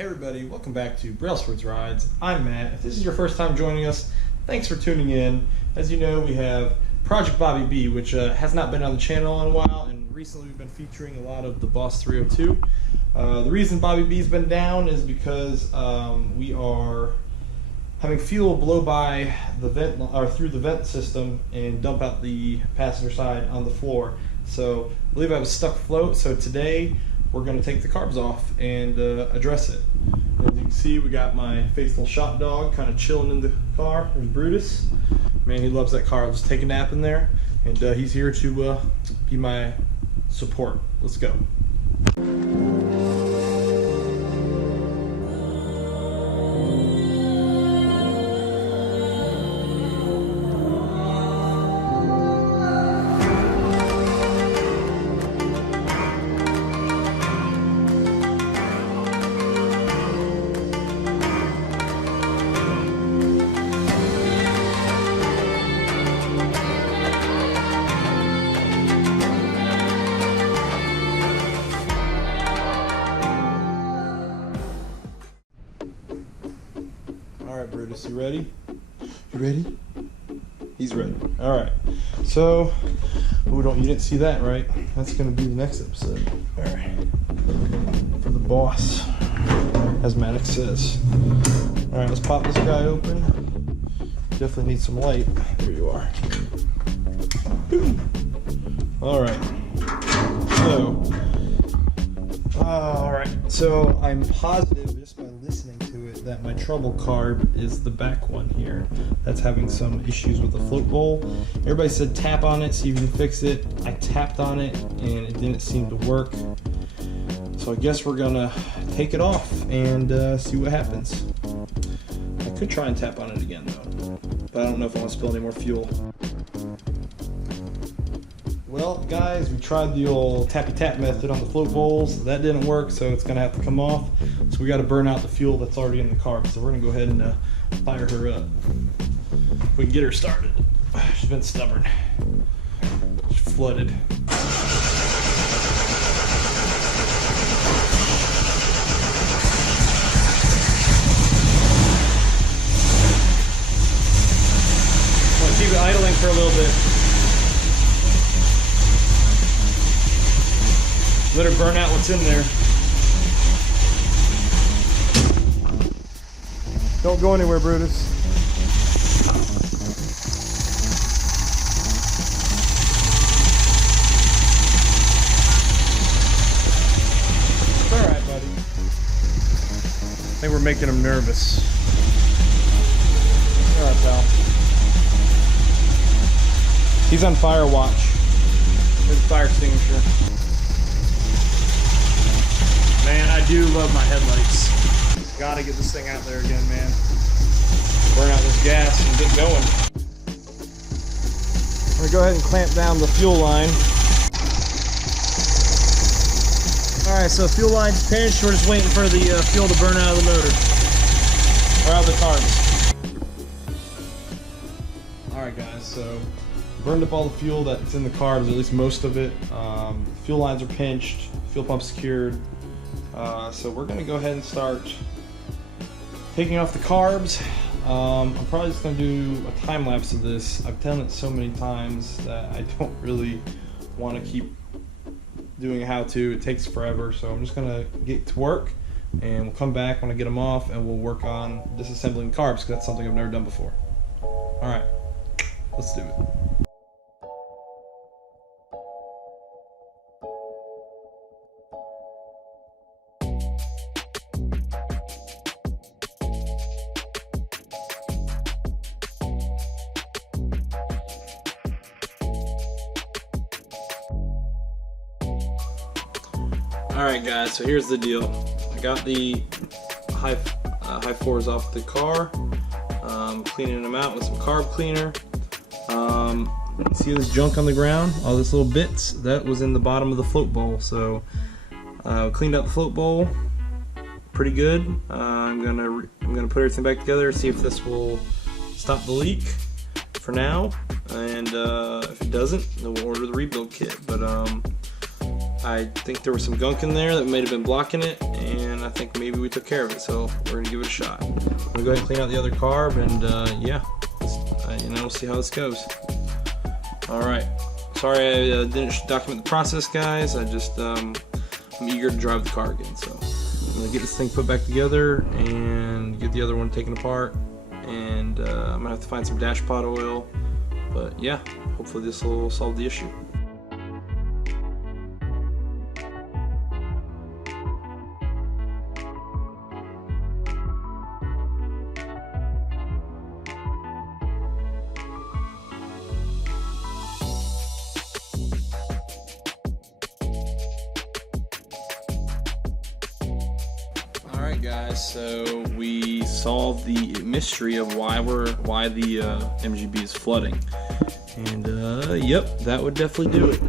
Hey everybody, welcome back to Brailsford's Rides. I'm Matt. If this is your first time joining us, thanks for tuning in. As you know, we have Project Bobby B, which has not been on the channel in a while, and recently we've been featuring a lot of the Boss 302. The reason Bobby B's been down is because we are having fuel blow by the vent or through the vent system and dump out the passenger side on the floor. So I believe I was stuck afloat. So today we're going to take the carbs off and address it. And as you can see, we got my faithful shop dog kind of chilling in the car. There's Brutus. Man, he loves that car. I'll just take a nap in there, and he's here to be my support. Let's go. Alright, Brutus, you ready? You ready? He's ready. Alright. So, you didn't see that, right? That's going to be the next episode. Alright. For the boss, as Maddox says. Alright, let's pop this guy open. Definitely need some light. There you are. Alright. So I'm positive just by listening to it that my trouble carb is the back one here. That's having some issues with the float bowl. Everybody said tap on it, see if you can fix it. I tapped on it and it didn't seem to work. So I guess we're gonna take it off and see what happens. I could try and tap on it again though, but I don't know if I want to spill any more fuel. Well, guys, we tried the old tappy tap method on the float bowls. That didn't work, so it's gonna have to come off. So we got to burn out the fuel that's already in the carb. So we're gonna go ahead and fire her up. If we can get her started. She's been stubborn. She's flooded. I'm gonna keep it idling for a little bit. Let her burn out what's in there. Don't go anywhere, Brutus. It's all right, buddy. I think we're making him nervous. All right, pal. He's on fire watch. There's a fire extinguisher. Man, I do love my headlights. Gotta get this thing out there again, man. Burn out this gas and get going. I'm gonna go ahead and clamp down the fuel line. Alright, so fuel line's pinched. We're just waiting for the fuel to burn out of the motor. Or out of the carbs. Alright guys, so burned up all the fuel that's in the carbs, at least most of it. Fuel lines are pinched, fuel pump secured. So we're going to go ahead and start taking off the carbs. I'm probably just going to do a time lapse of this. I've done it so many times that I don't really want to keep doing a how-to. It takes forever, so I'm just going to get to work and we'll come back when I get them off and we'll work on disassembling carbs because that's something I've never done before. Alright, let's do it. Alright guys, so here's the deal. I got the HIF4s off the car, cleaning them out with some carb cleaner. See this junk on the ground? All this little bits? That was in the bottom of the float bowl. So cleaned out the float bowl pretty good. I'm gonna put everything back together, see if this will stop the leak for now, and if it doesn't, then we'll order the rebuild kit. But I think there was some gunk in there that may have been blocking it, and I think maybe we took care of it, so we're going to give it a shot. I'm going to go ahead and clean out the other carb, and yeah, we'll see how this goes. Alright, sorry I didn't document the process, guys. I'm eager to drive the car again, so I'm going to get this thing put back together and get the other one taken apart, and I'm going to have to find some dash pod oil, but yeah, hopefully this will solve the issue. Alright guys, so we solved the mystery of why the MGB is flooding, and yep, that would definitely do it.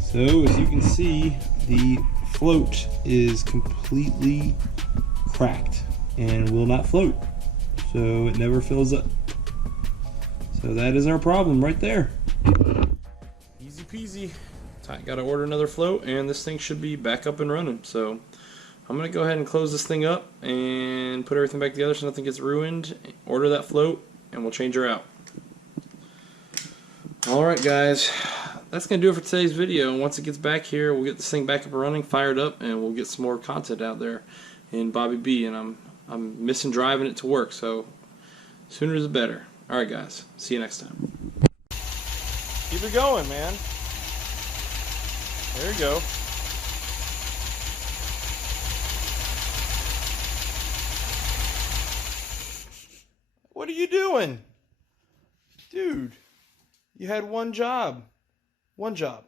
So as you can see, the float is completely cracked and will not float, so it never fills up. So that is our problem right there. Easy peasy. Got to order another float, and this thing should be back up and running. So I'm going to go ahead and close this thing up and put everything back together so nothing gets ruined. Order that float, and we'll change her out. Alright guys, that's going to do it for today's video. Once it gets back here, we'll get this thing back up and running, fired up, and we'll get some more content out there in Bobby B. And I'm missing driving it to work, so sooner is better. Alright guys, see you next time. Keep it going, man. There you go. What are you doing? Dude, you had one job. One job.